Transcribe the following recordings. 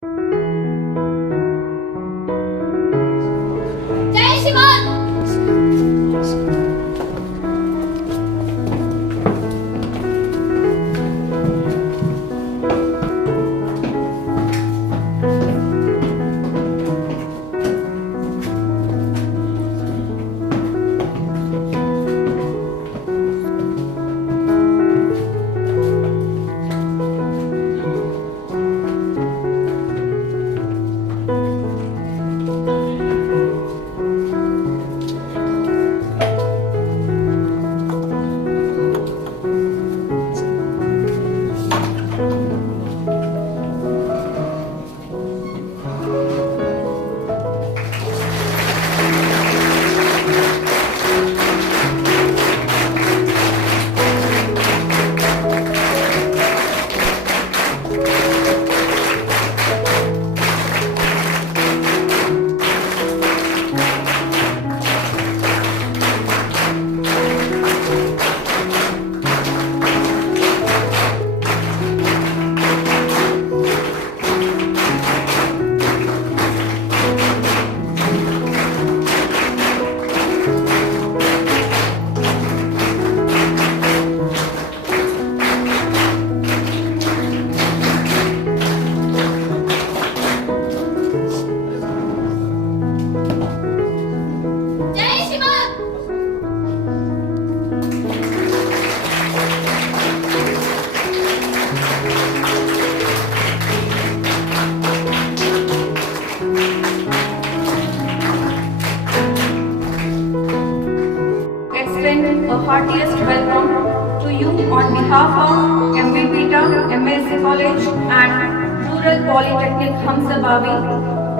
A heartiest welcome to you on behalf of MB Peter MSc College and Rural Polytechnic Hamsabavi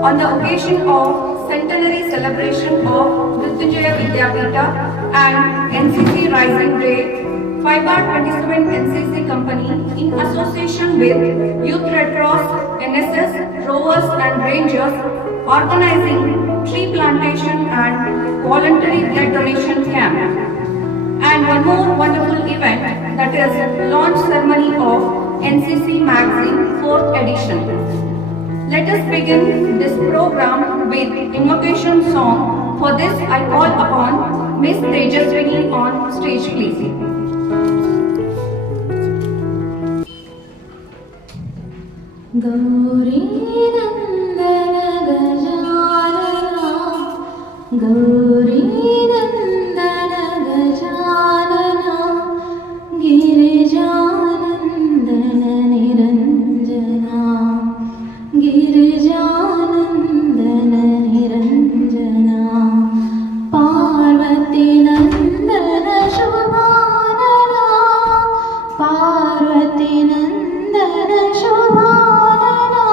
on the occasion of centenary celebration of Mrityunjaya Vidyapita and NCC Rising Day. 5/27 NCC Company in association with Youth Red Cross, NSS, Rovers and Rangers organizing tree plantation and voluntary blood donation camp. And one more wonderful event, that is launch ceremony of NCC Magazine 4th edition. Let us begin this program with invocation song. For this I call upon Miss Tejaswini on stage, please. Gauri Nandana Gajanana, Gauri Nandana Gajanana, Girijanandana Niranjana, Girijanandana Niranjana, Parvati Nandana Shubhanana, Parvati Nandana Shubhanana.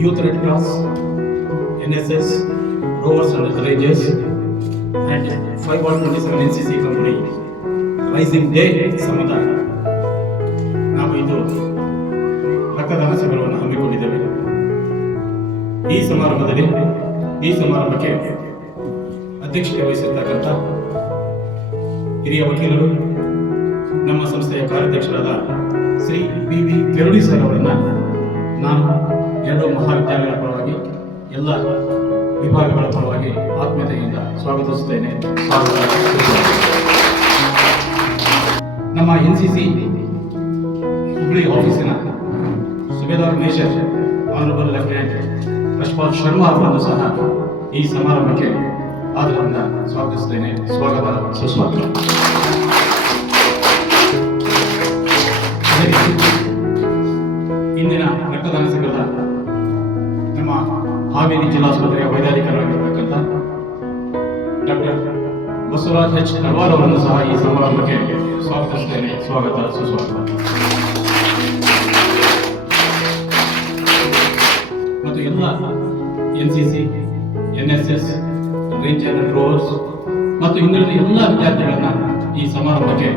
Youth Red Cross, NSS, Rovers and Rangers, and 5/27 NCC Company Rising Day ಸಂಬಂಧ ನಾವು ಇದು ರಕ್ತದಾನ ಶಿಬಿರವನ್ನು ಹಮ್ಮಿಕೊಂಡಿದ್ದೇವೆ. ಈ ಸಮಾರಂಭಕ್ಕೆ ಅಧ್ಯಕ್ಷತೆ ವಹಿಸಿರ್ತಕ್ಕಂಥ ಹಿರಿಯ ವಕೀಲರು, ನಮ್ಮ ಸಂಸ್ಥೆಯ ಕಾರ್ಯಾಧ್ಯಕ್ಷರಾದ ಶ್ರೀ ಬಿ ಕೆರಡಿ ಸರ್ ಅವರನ್ನು ನಾನು ಎರಡು ಮಹಾವಿದ್ಯಾಲಯಗಳ ಪರವಾಗಿ, ಎಲ್ಲ ವಿಭಾಗಗಳ ಪರವಾಗಿ ಆತ್ಮೀಯತೆಯಿಂದ ಸ್ವಾಗತಿಸುತ್ತೇನೆ. ನಮ್ಮ NCC ಹುಬ್ಳಿ ಆಫೀಸಿನ ಸುಬೇದಾರ್ major honourable lieutenant Rashpal Sharma ಅವರನ್ನು ಸಹ ಈ ಸಮಾರಂಭಕ್ಕೆ ಆದರಿಂದ ಸ್ವಾಗತಿಸುತ್ತೇನೆ. ಸ್ವಾಗತ, ಸುಸ್ವಾಗತ. ಇಂದಿನ ರಕ್ತದಾನ ಶಿಬಿರದ ನಮ್ಮ ಹಾವೇರಿ ಜಿಲ್ಲಾಸ್ಪತ್ರೆಯ ವೈದ್ಯಾಧಿಕಾರಿಯಾಗಿರ್ತಕ್ಕಂಥ ಡಾಕ್ಟರ್ ಬಸವರಾಜ್ H. ಕಡ್ವಾಲ್ ಅವರನ್ನು ಸಹ ಈ ಸಮಾರಂಭಕ್ಕೆ ಸ್ವಾಗತಿಸುತ್ತೇನೆ. ಸ್ವಾಗತ, ಸುಸ್ವಾಗತ. ಮತ್ತು ಎಲ್ಲ NCC, NSS, ranger and rovers ಮತ್ತು ಇನ್ನುಳಿದ ಎಲ್ಲ ವಿದ್ಯಾರ್ಥಿಗಳನ್ನ ಈ ಸಮಾರಂಭಕ್ಕೆ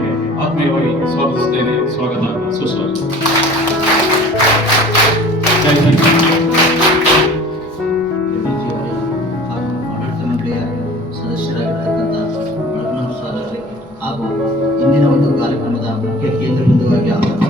ಆತ್ಮೀಯವಾಗಿ ಸ್ವಾಗತಿಸುತ್ತೇನೆ. ಸ್ವಾಗತ, ಸುಸ್ವಾಗತ. Thank you. ಹಾಗೂ ಆಡಳಿತ ಮಂಡಳಿಯ ಸದಸ್ಯರಾಗಿರ್ತಕ್ಕಂಥ ಬೆಳಗಾವಿ ಸಾಲರಿಗೆ ಹಾಗೂ ಇಂದಿನ ಒಂದು ಕಾರ್ಯಕ್ರಮದ ಮುಖ್ಯ ಕೇಂದ್ರ ಬಿಂದುವಾಗಿ ಆಗತಕ್ಕಂಥ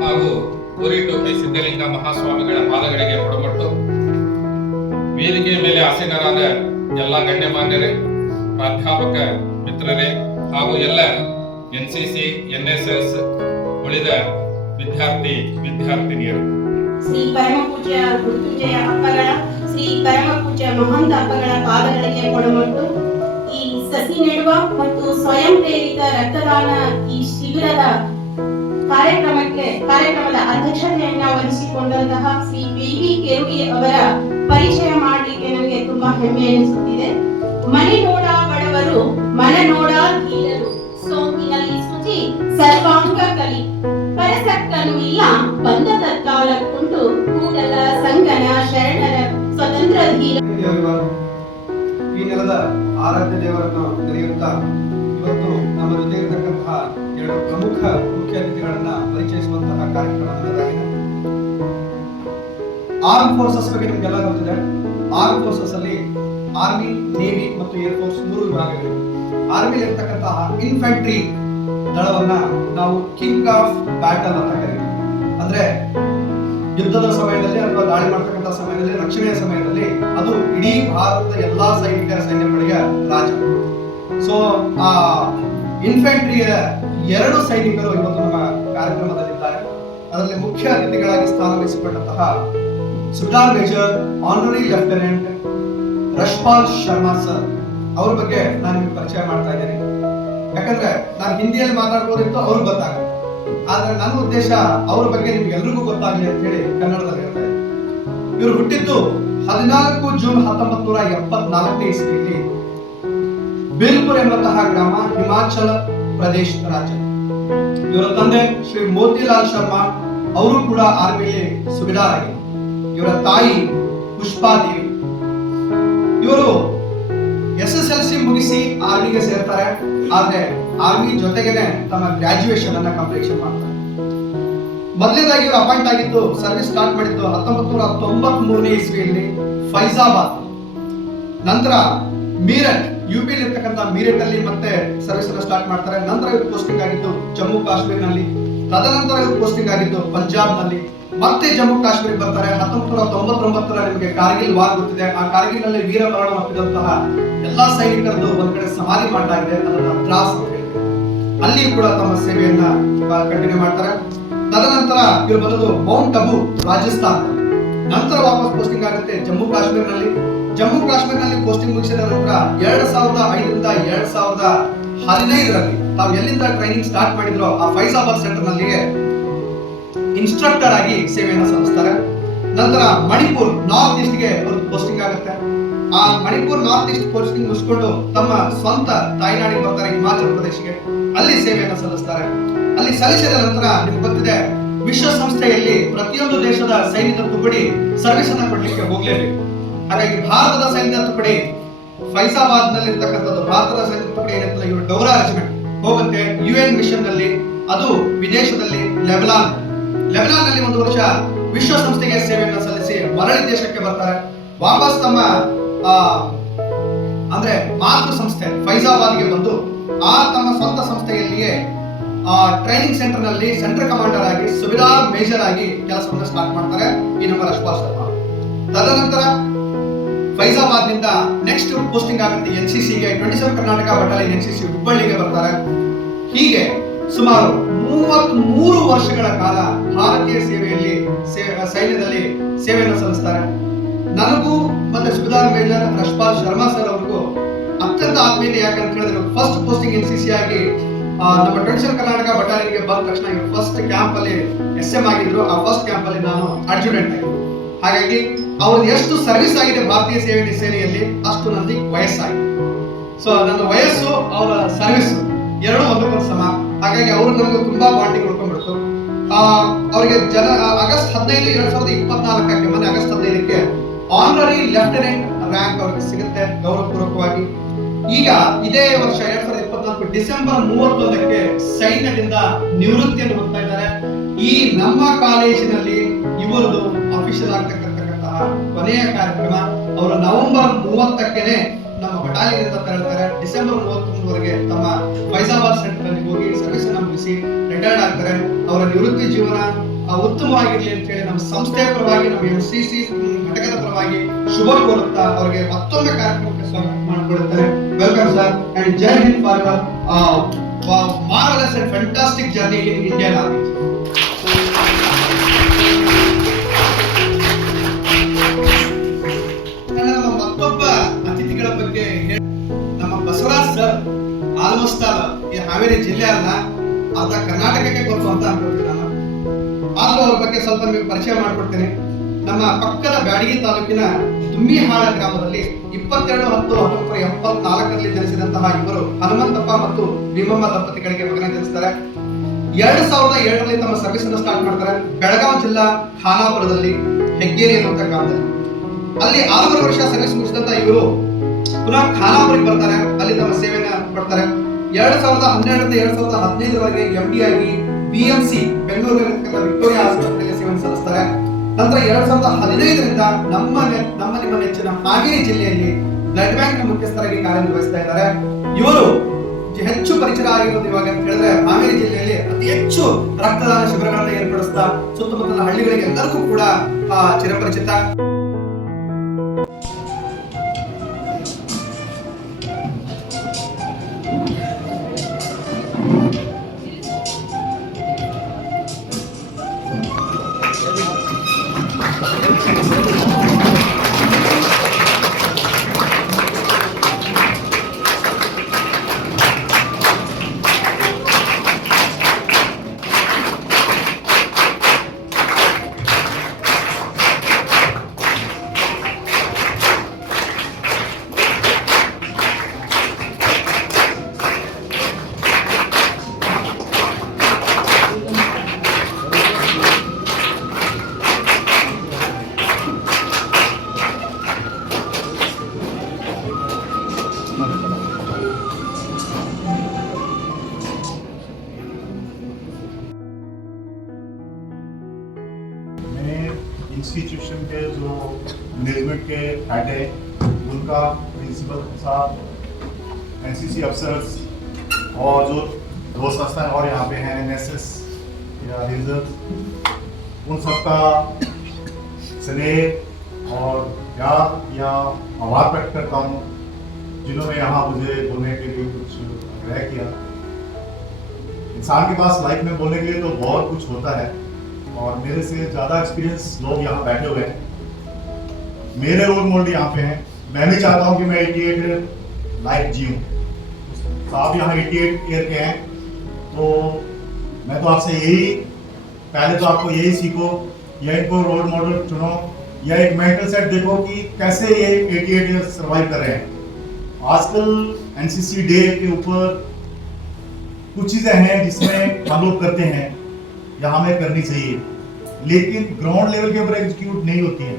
ಹಾಗೂ ಕುರಿಟು ಶ್ರೀ ಸಿದ್ಧಲಿಂಗ ಮಹಾಸ್ವಾಮಿಗಳ ಪಾದಗಳಿಗೆ ಕೊಡಮಟ್ಟು ವೇದಿಕೆಯ ಮೇಲೆ ಆಸೀನರಾದ ಎಲ್ಲ ಗಣ್ಯಮಾನ್ಯರೇ, ಪ್ರಾಧ್ಯಾಪಕ ಮಿತ್ರರೇ ಹಾಗೂ ಎಲ್ಲ NCC, NSS ಉಳಿದ ವಿದ್ಯಾರ್ಥಿನಿಯರು, ಶ್ರೀ ಪರಮ ಪೂಜ್ಯ ಮೃತ್ಯುಂಜಯ ಅಪ್ಪಗಳ, ಶ್ರೀ ಪರಮ ಪೂಜ್ಯ ಮಹಂತ ಅಪ್ಪಗಳ ಪಾದಗಳಿಗೆ ಕೊಡಮಟ್ಟು ಈ ಸಸಿ ನೆಡುವ ಮತ್ತು ಸ್ವಯಂ ಪ್ರೇರಿತ ರಕ್ತದಾನ ಈ ಶಿಬಿರದ ಕಾರ್ಯಕ್ರಮದ ಅಧ್ಯಕ್ಷತೆಯನ್ನ ವಹಿಸಿಕೊಂಡಂತಹ ಶ್ರೀ ವಿ ಕೆರುಡಿ ಅವರ ಪರಿಚಯ ಮಾಡಲಿಕ್ಕೆ ನನಗೆ ತುಂಬಾ ಹೆಮ್ಮೆ ಎನಿಸುತ್ತಿದೆ. ಮನೆ ನೋಡ ಬಡವರು, ಮನ ನೋಡ ಧೀರರು, ಸೋಂಕಿನಲ್ಲಿ ಶುಚಿ ಸರ್ವಾಂಗ ಕಲಿ, ಪರಸಕ್ಕನು ಇಲ್ಲ ಬಂದ ತತ್ಕಾಲಕ್ಕುಂಟು ಕೂಡಲ ಸಂಗನ ಶರಣರ ಸ್ವತಂತ್ರ ಧೀರ. ಈ ನೆಲದ ಆರಾಧ್ಯ ದೇವರನ್ನು ನೆನೆಯುತ್ತಾ ಇವತ್ತು ನಮ್ಮ ಜೊತೆ ಇರತಕ್ಕಂತಹ ಎರಡು ಪ್ರಮುಖ ಮುಖ್ಯ ಅತಿಥಿಗಳನ್ನ ಪರಿಚಯಿಸುವಂತಹ ಕಾರ್ಯಕ್ರಮ ನನ್ನದಾಗಿದೆ. ಆರ್ಮ್ ಫೋರ್ಸಸ್ ಬಗ್ಗೆ ನಿಮ್ಗೆಲ್ಲ ಗೊತ್ತಿದೆ. ಆರ್ಮ್ ಫೋರ್ಸಸ್ ಅಲ್ಲಿ ಆರ್ಮಿ, ನೇವಿ ಮತ್ತು ಏರ್ ಫೋರ್ಸ್ 3 ವಿಭಾಗಗಳಿವೆ. ಆರ್ಮಿಲಿ ಇರ್ತಕ್ಕಂತಹ ಇನ್ಫ್ಯಾಂಟ್ರಿ ದಳವನ್ನ ನಾವು ಕಿಂಗ್ ಆಫ್ ಬ್ಯಾಟಲ್ ಅಂತ ಕರೀತೀವಿ. ಅಂದ್ರೆ ಯುದ್ಧದ ಸಮಯದಲ್ಲಿ ಅಥವಾ ದಾಳಿ ಮಾಡ್ತಕ್ಕಂಥ ಸಮಯದಲ್ಲಿ, ರಕ್ಷಣೆಯ ಸಮಯದಲ್ಲಿ ಅದು ಇಡೀ ಭಾರತದ ಎಲ್ಲಾ ಸೈನಿಕರ ಸೈನ್ಯ ಪಡೆಯ ರಾಜ. ಸೊ ಆ ಇನ್ಫ್ಯಾಂಟ್ರಿಯ 2 ಸೈನಿಕರು ಇವತ್ತು ನಮ್ಮ ಕಾರ್ಯಕ್ರಮದಲ್ಲಿದ್ದಾರೆ. ಅದರಲ್ಲಿ ಮುಖ್ಯ ಅತಿಥಿಗಳಾಗಿ ಸ್ಥಾನ ವಹಿಸಿಕೊಂಡಂತಹ Sultan major honorary lieutenant Rashpal Sharma sir ಅವ್ರ ಬಗ್ಗೆ ನಾನು ನಿಮ್ಗೆ ಪರಿಚಯ ಮಾಡ್ತಾ ಇದ್ದೇನೆ. ಯಾಕಂದ್ರೆ ನಾನು ಹಿಂದಿಯಲ್ಲಿ ಮಾತಾಡ್ಬೋದಿತ್ತು, ಅವ್ರಿಗೆ ಗೊತ್ತಾಗುತ್ತೆ. ಆದ್ರೆ ನನ್ನ ಉದ್ದೇಶ ಅವ್ರ ಬಗ್ಗೆ ನಿಮ್ಗೆ ಎಲ್ರಿಗೂ ಗೊತ್ತಾಗಲಿ ಅಂತ ಹೇಳಿ ಕನ್ನಡದಲ್ಲಿ ಹೇಳ್ತಾ ಇದ್ದೀನಿ. ಇವರು ಹುಟ್ಟಿದ್ದು 14 ಜೂನ್ 1974ನೇ ಇಸ್ವಿಯಲ್ಲಿ ಬಿಲ್ಪುರ್ ಎಂಬಂತಹ ಗ್ರಾಮ, ಹಿಮಾಚಲ ಪ್ರದೇಶ ರಾಜ್ಯ. ಇವರ ತಂದೆ ಶ್ರೀ ಮೋತಿಲಾಲ್ ಶರ್ಮಾ ಅವರು ಕೂಡ ಆರ್ಮಿಯಲ್ಲಿ ಸುಬೇದಾರ್ ಆಗಿದ್ದರು. ಇವರ ತಾಯಿ ಪುಷ್ಪಾದೇವಿ. ಇವರು SSLC ಮುಗಿಸಿ ಆರ್ಮಿಗೆ ಸೇರ್ತಾರೆ. ಆದ್ರೆ ಆರ್ಮಿ ಜೊತೆಗೇನೆ ತಮ್ಮ ಗ್ರಾಜುಯೇಷನ್ ಅನ್ನ ಕಂಪ್ಲೀಷನ್ ಮಾಡ್ತಾರೆ. ಮೊದಲನೇದಾಗಿ ಇವರು ಅಪಾಯಿಂಟ್ ಆಗಿದ್ದು, ಸರ್ವಿಸ್ ಸ್ಟಾರ್ಟ್ ಮಾಡಿದ್ದು 1993ನೇ ಇಸ್ವಿಯಲ್ಲಿ ಫೈಜಾಬಾದ್. ನಂತರ ಮೀರಟ್, UP ಇರ್ತಕ್ಕಂಥ ಮೀರಟ್ ಅಲ್ಲಿ ಮತ್ತೆ ಸರ್ವಿಸ್ ಅನ್ನ ಸ್ಟಾರ್ಟ್ ಮಾಡ್ತಾರೆ. ನಂತರ ಇವರು ಪೋಸ್ಟಿಂಗ್ ಆಗಿದ್ದು ಜಮ್ಮು ಕಾಶ್ಮೀರ್ನಲ್ಲಿ. ತದನಂತರ ಇವರು ಪೋಸ್ಟಿಂಗ್ ಆಗಿದ್ದು ಪಂಜಾಬ್ ನಲ್ಲಿ. ಮತ್ತೆ ಜಮ್ಮು ಕಾಶ್ಮೀರ ಬರ್ತಾರೆ. 1999 ನಿಮಗೆ ಕಾರ್ಗಿಲ್ ವಾರ್ ಗೊತ್ತಿದೆ. ಆ ಕಾರ್ಗಿಲ್ ನಲ್ಲಿ ವೀರ ಮರಣ ಹೊಂದಿದಂತಹ ಎಲ್ಲಾ ಸೈನಿಕರದ್ದು ಒಂದ್ ಕಡೆ ಸಮಾಧಿ ಮಾಡಲಾಗಿದೆ, ಅದನ್ನ ದ್ರಾಸ್ ಅಂತ ಹೇಳ್ತಾರೆ. ಅಲ್ಲಿಯೂ ಕೂಡ ತಮ್ಮ ಸೇವೆಯನ್ನ ಕಂಟಿನ್ಯೂ ಮಾಡ್ತಾರೆ. ತದನಂತರ ಇವರು ಬಂದದ್ದು ಮೌಂಟ್ ಅಬು, ರಾಜಸ್ಥಾನ. ನಂತರ ವಾಪಸ್ ಪೋಸ್ಟಿಂಗ್ ಆಗುತ್ತೆ ಜಮ್ಮು ಕಾಶ್ಮೀರ್ನಲ್ಲಿ. ಜಮ್ಮು ಕಾಶ್ಮೀರ್ನಲ್ಲಿ ಪೋಸ್ಟಿಂಗ್ ಮುಗಿಸಿದ ನಂತರ 2005ರಿಂದ 2015ರಲ್ಲಿ ತಾವು ಎಲ್ಲಿಂದ ಟ್ರೈನಿಂಗ್ ಸ್ಟಾರ್ಟ್ ಮಾಡಿದ್ರು ಆ ಫೈಜಾಬಾದ್ ಸೆಂಟರ್ ನಲ್ಲಿ ಇನ್ಸ್ಟ್ರಕ್ಟರ್ ಆಗಿ ಸೇವೆಯನ್ನು ಸಲ್ಲಿಸ್ತಾರೆ. ನಂತರ ಮಣಿಪುರ್, ನಾರ್ತ್ ಈಸ್ಟ್ ಗೆ ಪೋಸ್ಟಿಂಗ್ ಆಗುತ್ತೆ. ಆ ಮಣಿಪುರ್ ನಾರ್ತ್ ಈಸ್ಟ್ ಪೋಸ್ಟಿಂಗ್ ಮುಗಿಸ್ಕೊಂಡು ತಮ್ಮ ಸ್ವಂತ ತಾಯ್ನಾಡಿಗೆ ಬರ್ತಾರೆ ಹಿಮಾಚಲ ಪ್ರದೇಶಕ್ಕೆ. ಅಲ್ಲಿ ಸೇವೆಯನ್ನು ಸಲ್ಲಿಸ್ತಾರೆ. ಅಲ್ಲಿ ಸಲ್ಲಿಸಿದ ನಂತರ ನಿಮ್ಗೆ ಗೊತ್ತಿದೆ, ವಿಶ್ವಸಂಸ್ಥೆಯಲ್ಲಿ ಪ್ರತಿಯೊಂದು ದೇಶದ ಸೈನ್ಯದ ತುಕಡಿ ಸರ್ವಿಸ್ ಅನ್ನ ಕೊಡ್ಲಿಕ್ಕೆ ಹೋಗ್ಲೇಬೇಕು. ಹಾಗಾಗಿ ಭಾರತದ ಸೈನ್ಯದ ತುಕಡಿ ಫೈಸಾಬಾದ್ ನಲ್ಲಿ ಇರ್ತಕ್ಕಂಥದ್ದು ಭಾರತದ ಸೈನ್ಯದ ತುಕಡಿ ಏನಿರ್ತದೆ, ಇವರು ಡೋಗ್ರಾ ರೆಜಿಮೆಂಟ್ ಹೋಗುತ್ತೆ UN ಮಿಷನ್ ನಲ್ಲಿ. ಅದು ವಿದೇಶದಲ್ಲಿ ಲೆಬನಾನ್ ನಲ್ಲಿ 1 ವರ್ಷ ವಿಶ್ವಸಂಸ್ಥೆಗೆ ಸೇವೆಯನ್ನು ಸಲ್ಲಿಸಿ ಮರಳಿ ದೇಶಕ್ಕೆ ಬರ್ತಾರೆ. ವಾಪಸ್ ತಮ್ಮ ಅಂದ್ರೆ ಮಾತೃ ಸಂಸ್ಥೆ ಫೈಸಾಬಾದ್ಗೆ ಬಂದು ಆ ತಮ್ಮ ಸ್ವಂತ ಸಂಸ್ಥೆಯಲ್ಲಿಯೇ ಟ್ರೈನಿಂಗ್ ಸೆಂಟರ್ ನಲ್ಲಿ ಸೆಂಟರ್ ಕಮಾಂಡರ್ ಆಗಿ ಸುಬೇದಾರ್ ಮೇಜರ್ ಆಗಿ ಕೆಲಸವನ್ನು ಸ್ಟಾರ್ಟ್ ಮಾಡ್ತಾರೆ ಈ ನಮ್ಮ ರಶ್ಪಾಲ್ ಶರ್ಮಾ. ತದನಂತರ ಫೈಸಾಬಾದ್ ನಿಂದ ನೆಕ್ಸ್ಟ್ ಪೋಸ್ಟಿಂಗ್ ಆಗುತ್ತೆ NCC ಗೆ 27 ಕರ್ನಾಟಕ ಬಟಾಲಿಯನ್ NCC ಹುಬ್ಬಳ್ಳಿಗೆ ಬರ್ತಾರೆ. ಹೀಗೆ ಸುಮಾರು 33 ವರ್ಷಗಳ ಕಾಲ ಭಾರತೀಯ ಸೇವೆಯಲ್ಲಿ ಸೈನ್ಯದಲ್ಲಿ ಸೇವೆಯನ್ನು ಸಲ್ಲಿಸ್ತಾರೆ. ನನಗೂ ಮತ್ತೆ ಸುಬೇದಾರ್ ಮೇಜರ್ ರಶ್ಪಾಲ್ ಶರ್ಮಾ ಸರ್ ಅವ್ರಿಗೂ ಅತ್ಯಂತ ಆತ್ಮೀಯತೆ. ಯಾಕಂತ ಹೇಳಿದ್ರೆ ಫಸ್ಟ್ ಪೋಸ್ಟಿಂಗ್ NCC ಆಗಿ ನಮ್ಮ 27 ಕರ್ನಾಟಕ ಬಟಾಲಿಯನ್ಗೆ ಬಂದ ತಕ್ಷಣ ಫಸ್ಟ್ ಕ್ಯಾಂಪ್ ಅಲ್ಲಿ SM ಆಗಿದ್ರು. ಆ ಫಸ್ಟ್ ಕ್ಯಾಂಪ್ ಅಲ್ಲಿ ನಾನು ಅಡ್ಜುಟೆಂಟ್ ಆಗಿದ್ದೆ. ಹಾಗಾಗಿ ಅವ್ರದ್ದು ಎಷ್ಟು ಸರ್ವಿಸ್ ಆಗಿದೆ ಭಾರತೀಯ ಸೇನೆಯಲ್ಲಿ ಅಷ್ಟು ನನಗೆ ವಯಸ್ಸಾಗಿದೆ. ಸೊ ನನ್ನ ವಯಸ್ಸು ಅವರ ಸರ್ವಿಸ್ ಎರಡು ಒಂದಕ್ಕೊಂದು ಸಮ. ಹಾಗಾಗಿ ಅವರು ನಮಗೆ ತುಂಬಾ ಬಾಂಡಿಂಗ್ ಉಳ್ಕೊಂಡ್ಬಿಡ್ತು. ಅವರಿಗೆ ಆಗಸ್ಟ್ 15 2024 ಮೊನ್ನೆ ಆಗಸ್ಟ್ 15ಕ್ಕೆ ಆನರರಿ ಲೆಫ್ಟಿನೆಂಟ್ ರ್ಯಾಂಕ್ ಅವ್ರಿಗೆ ಸಿಗುತ್ತೆ ಗೌರವಪೂರ್ವಕವಾಗಿ. ಈಗ ಇದೇ ವರ್ಷ 2024 ಡಿಸೆಂಬರ್ 31ಕ್ಕೆ ಸೈನ್ಯದಿಂದ ನಿವೃತ್ತಿಯನ್ನು ಹೊಂದ್ತಾ ಇದ್ದಾರೆ. ಈ ನಮ್ಮ ಕಾಲೇಜಿನಲ್ಲಿ ಇವರದು ಅಫಿಷಿಯಲ್ ಆಗ್ತಕ್ಕಂತಹ ಕೊನೆಯ ಕಾರ್ಯಕ್ರಮ. ಅವರು ನವೆಂಬರ್ 30ಕ್ಕೆ ನಮ್ಮ ಬಟಾಲಿಯನ್ ತೆರಳುತ್ತಾರೆ. ಡಿಸೆಂಬರ್ 31ವರೆಗೆ ತಮ್ಮ ಫೈಸಾಬಾದ್ ಸೆಂಟರ್ ಅಲ್ಲಿ ಹೋಗಿ ಸರ್ವಿಸ್ ಅನ್ನು ಮುಗಿಸಿ ರಿಟೈರ್ಡ್ ಆಗ್ತಾರೆ. ಅವರ ನಿವೃತ್ತಿ ಜೀವನ ಉತ್ತಮವಾಗಿರ್ಲಿ ಅಂತ ಹೇಳಿ ನಮ್ಮ ಸಂಸ್ಥೆಯ ಪರವಾಗಿ, ನಮ್ಮ MCC ಘಟಕದ ಪರವಾಗಿ ಶುಭ ಕೋರುತ್ತಾ ಅವರಿಗೆ ಮತ್ತೊಮ್ಮೆ ಕಾರ್ಯಕ್ರಮಕ್ಕೆ ಸ್ವಾಗತ ಮಾಡಿಕೊಳ್ಳುತ್ತಾರೆ. Welcome sir and Jai Hind for your marvelous and fantastic journey in Indian Army. ನಮ್ಮ ಮತ್ತೊಬ್ಬ ಅತಿಥಿಗಳ ಬಗ್ಗೆ ನಮ್ಮ ಬಸವರಾಜ್ ಸರ್ ಆಲ್ಮೋಸ್ಟ್ ಈ ಹಾವೇರಿ ಜಿಲ್ಲೆ ಅಲ್ಲ, ಅರ್ಧ ಕರ್ನಾಟಕಕ್ಕೆ ಗೊತ್ತು ಅಂತ ಅನ್ಕೊಳ್ತೀನಿ ನಾನು. ಆದ್ರೂ ಅವ್ರ ಬಗ್ಗೆ ಸ್ವಲ್ಪ ನಿಮಗೆ ಪರಿಚಯ ಮಾಡಿಕೊಡ್ತೇನೆ. ನಮ್ಮ ಪಕ್ಕದ ಬ್ಯಾಡಗಿ ತಾಲೂಕಿನ ದುಮ್ಮಿಹಾಳ ಗ್ರಾಮದಲ್ಲಿ 22/10/1974 ಜನಿಸಿದಂತಹ ಇವರು ಹನುಮಂತಪ್ಪ ಮತ್ತು ಭೀಮಮ್ಮ ದಂಪತಿಗಳಿಗೆ ಮಗನ ಜನಿಸ್ತಾರೆ. 2007ರಲ್ಲಿ ತಮ್ಮ ಸರ್ವಿಸ್ ಅನ್ನು ಸ್ಟಾರ್ಟ್ ಮಾಡ್ತಾರೆ. ಬೆಳಗಾವಿ ಜಿಲ್ಲಾ ಖಾನಾಪುರದಲ್ಲಿ ಹೆಗ್ಗೇರಿ ಅನ್ನುವಂಥ ಗ್ರಾಮದಲ್ಲಿ. ಅಲ್ಲಿ 6 ವರ್ಷ ಸರ್ವಿಸ್ ಮುಗಿಸಿದಂತ ಇವರು ಪುನಃ ಖಾನಾಪುರಿಗೆ ಬರ್ತಾರೆ. ಅಲ್ಲಿ ತಮ್ಮ ಸೇವೆಯನ್ನ ಕೊಡ್ತಾರೆ. 2012ರಿಂದ 2015ರವರೆಗೆ MD ಆಗಿ BMC ಬೆಂಗಳೂರಿನ ವಿಕ್ಟೋರಿಯಾ ಆಸ್ಪತ್ರೆಯಲ್ಲಿ ಸೇವೆಯನ್ನು ಸಲ್ಲಿಸ್ತಾರೆ. ನಂತರ 2015ರಿಂದ ನಮ್ಮ ನಿಮ್ಮ ನೆಚ್ಚಿನ ಹಾವೇರಿ ಜಿಲ್ಲೆಯಲ್ಲಿ ಬ್ಲಡ್ ಬ್ಯಾಂಕ್ ಮುಖ್ಯಸ್ಥರಾಗಿ ಕಾರ್ಯನಿರ್ವಹಿಸ್ತಾ ಇದ್ದಾರೆ. ಇವರು ಹೆಚ್ಚು ಪರಿಚಯ ಆಗಿರೋದು ಇವಾಗ ಅಂತ ಹೇಳಿದ್ರೆ ಹಾವೇರಿ ಜಿಲ್ಲೆಯಲ್ಲಿ ಅತಿ ಹೆಚ್ಚು ರಕ್ತದಾನ ಶಿಬಿರಗಳನ್ನು ಏರ್ಪಡಿಸ್ತಾ ಸುತ್ತಮುತ್ತಲ ಹಳ್ಳಿಗಳಿಗೆ ಎಲ್ಲರಿಗೂ ಕೂಡ ಚಿರಪರಿಚಿತ. इंस्टीट्यूशन के जो मैनेजमेंट के हेड है उनका, प्रिंसिपल साहब, NCC अफसर्स और जो दो संस्थाएं और यहाँ पे हैं NSS या रिजर्व, उन सबका स्नेह और प्यार या आभार व्यक्त करता हूँ जिन्होंने यहाँ मुझे बोलने के लिए कुछ आग्रह किया। इंसान के पास लाइफ में बोलने के लिए तो बहुत कुछ होता है और मेरे से ज़्यादा एक्सपीरियंस लोग यहाँ बैठे हुए हैं। मेरे रोल मॉडल यहाँ पे हैं। मैं भी चाहता हूँ कि मैं 88 लाइफ जीऊँ। साहब यहाँ 88 ईयर के हैं, तो मैं तो आपसे यही, पहले तो आपको यही सीखो या इनको रोल मॉडल चुनो या एक मेंटल सेट देखो कि कैसे ये 88 ईयर्स सर्वाइव कर रहे हैं। आजकल एनसीसी डे के ऊपर कुछ चीजें हैं जिसमें हम लोग करते हैं या हमें करनी चाहिए, लेकिन ग्राउंड लेवल के ऊपर एग्जीक्यूट नहीं होती है।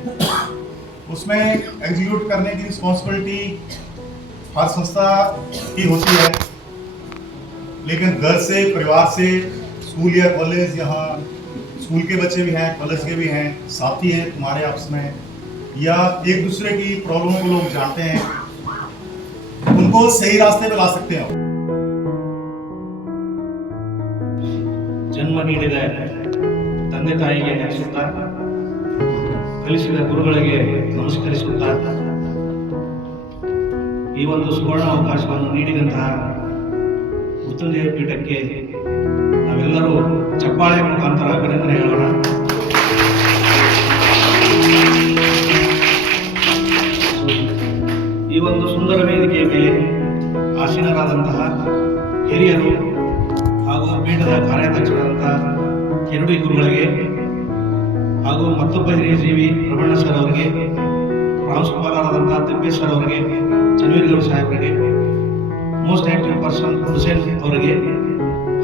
उसमें एग्जीक्यूट करने की रिस्पॉन्सिबिलिटी हर संस्था की होती है, लेकिन घर से, परिवार से, स्कूल या कॉलेज, यहाँ स्कूल के बच्चे भी हैं, कॉलेज के भी हैं, साथी हैं तुम्हारे आपस में, या एक दूसरे की प्रॉब्लमों को लोग जानते हैं, उनको सही रास्ते पे ला सकते हैं। ಜನ್ಮ ನೀಡಿದ ತಂದೆ ತಾಯಿಗೆ ನೆನೆಸುತ್ತಾ, ಕಲಿಸಿದ ಗುರುಗಳಿಗೆ ನಮಸ್ಕರಿಸುತ್ತಾ, ಈ ಒಂದು ಸುವರ್ಣ ಅವಕಾಶವನ್ನು ನೀಡಿದಂತಹ ಮೃತ್ಯುಂಜಯ ಪೀಠಕ್ಕೆ ನಾವೆಲ್ಲರೂ ಚಪ್ಪಾಳೆ ಮುಖಾಂತರ ಅಭಿನಂದನೆ ಹೇಳೋಣ. ಈ ಒಂದು ಸುಂದರ ವೇದಿಕೆಯ ಮೇಲೆ ಆಸೀನರಾದಂತಹ ಹಿರಿಯರು ಹಾಗೂ ಪೀಠದ ಕಾರ್ಯಾಧ್ಯಕ್ಷರಾದಂತಹ ಕೆರಡಿ ಗುರುಗಳಿಗೆ ಹಾಗೂ ಮತ್ತೊಬ್ಬ ಹಿರಿಯ ಜೀವಿ ರಮಣ್ಣ ಸರ್ ಅವರಿಗೆ, ಪ್ರಾಂಶುಪಾಲರಾದಂತಹ ತಿಪ್ಪೇಶ್ ಸರ್ ಅವರಿಗೆ, ಚನ್ನವೀರಗೌಡ ಸಾಹೇಬರಿಗೆ, ಮೋಸ್ಟ್ ಆಕ್ಟಿವ್ ಪರ್ಸನ್ ಹುಸೇನ್ ಅವರಿಗೆ,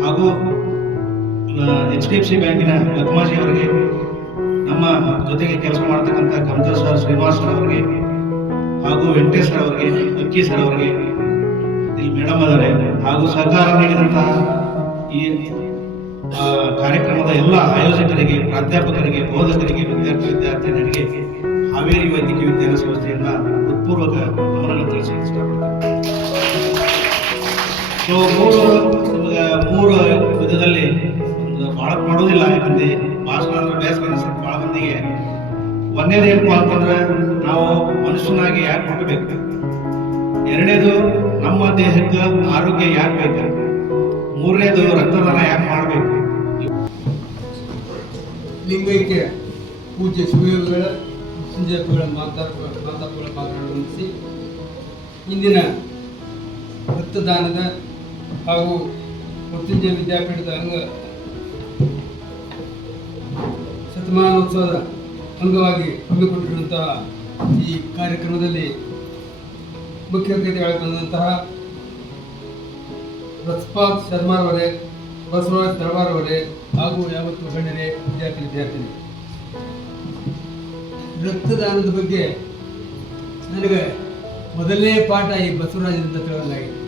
ಹಾಗೂ HDFC ಬ್ಯಾಂಕಿನ ಲಕ್ಮಾಜಿ ಅವರಿಗೆ, ನಮ್ಮ ಜೊತೆಗೆ ಕೆಲಸ ಮಾಡ್ತಕ್ಕಂಥ ಕಮತರ್ ಸರ್, ಶ್ರೀನಿವಾಸ್ ಸರ್ ಅವರಿಗೆ, ಹಾಗೂ ವೆಂಕಟೇಶ್ ಸರ್ ಅವರಿಗೆ, ಅಕ್ಕಿ ಸರ್ ಅವರಿಗೆ, ಇಲ್ಲಿ ಮೇಡಮ್ ಅವರೇ, ಹಾಗೂ ಸಹಕಾರ ನೀಡಿದಂತಹ ಈ ಕಾರ್ಯಕ್ರಮದ ಎಲ್ಲ ಆಯೋಜಕರಿಗೆ, ಪ್ರಾಧ್ಯಾಪಕರಿಗೆ, ಬೋಧಕರಿಗೆ, ವಿದ್ಯಾರ್ಥಿನಿಯರಿಗೆ ಹಾವೇರಿ ವೈದ್ಯಕೀಯ ವಿಜ್ಞಾನ ಸಂಸ್ಥೆಯಿಂದ ಹೃತ್ಪೂರ್ವಕ ನಮನಗಳನ್ನು ತಿಳಿಸಿ ಇಷ್ಟಪಡ್ತೇನೆ. ಸೊ ಮೂರು ವಿಧದಲ್ಲಿ ಒಂದು ಭಾಳ ಮಾಡೋದಿಲ್ಲ, ಯಾಕಂದ್ರೆ ಭಾಷಣ ಅಂದ್ರೆ ಬೇಸರ ಅನಿಸುತ್ತೆ ಭಾಳ ಮಂದಿಗೆ. ಒಂದೇದು ಏನಪ್ಪ ಅಂತಂದ್ರೆ ನಾವು ಮನುಷ್ಯನಾಗಿ ಯಾಕೆ ಹುಟ್ಟಬೇಕು, ಎರಡನೇದು ನಮ್ಮ ದೇಹಕ್ಕೆ ಆರೋಗ್ಯ ಯಾಕೆ ಬೇಕು, ಮೂರನೇದು ರಕ್ತದಾನ ಯಾಕೆ ಮಾಡಬೇಕು. ಲಿಂಗೈಕ್ಯ ಪೂಜ್ಯ ಶಿವಯೋಗಿಗಳ ಮೃತ್ಯುಂಜಯಗಳ ಮಾತಾಪುಗಳ ಮಾತನಾಡಿಸಿ ಇಂದಿನ ರಕ್ತದಾನದ ಹಾಗೂ ಮೃತ್ಯುಂಜಯ ವಿದ್ಯಾಪೀಠದ ಶತಮಾನೋತ್ಸವದ ಅಂಗವಾಗಿ ಹಮ್ಮಿಕೊಂಡಿರುವಂತಹ ಈ ಕಾರ್ಯಕ್ರಮದಲ್ಲಿ ಮುಖ್ಯ ಅತಿಥಿಗಳಾಗಿ ಬಂದಂತಹ ರಸ್ಪಾತ್ ಶರ್ಮಾರವರೇ, ಬಸವರಾಜ್ ತಳವಾರವರೇ ಹಾಗೂ ಯಾವತ್ತು ಗಣ್ಯರೇ, ವಿದ್ಯಾರ್ಥಿನಿ, ರಕ್ತದಾನದ ಬಗ್ಗೆ ನನಗೆ ಮೊದಲನೇ ಪಾಠ ಈ ಬಸವರಾಜರಿಂದ ತಿಳಿಯಲಾಗಿದೆ.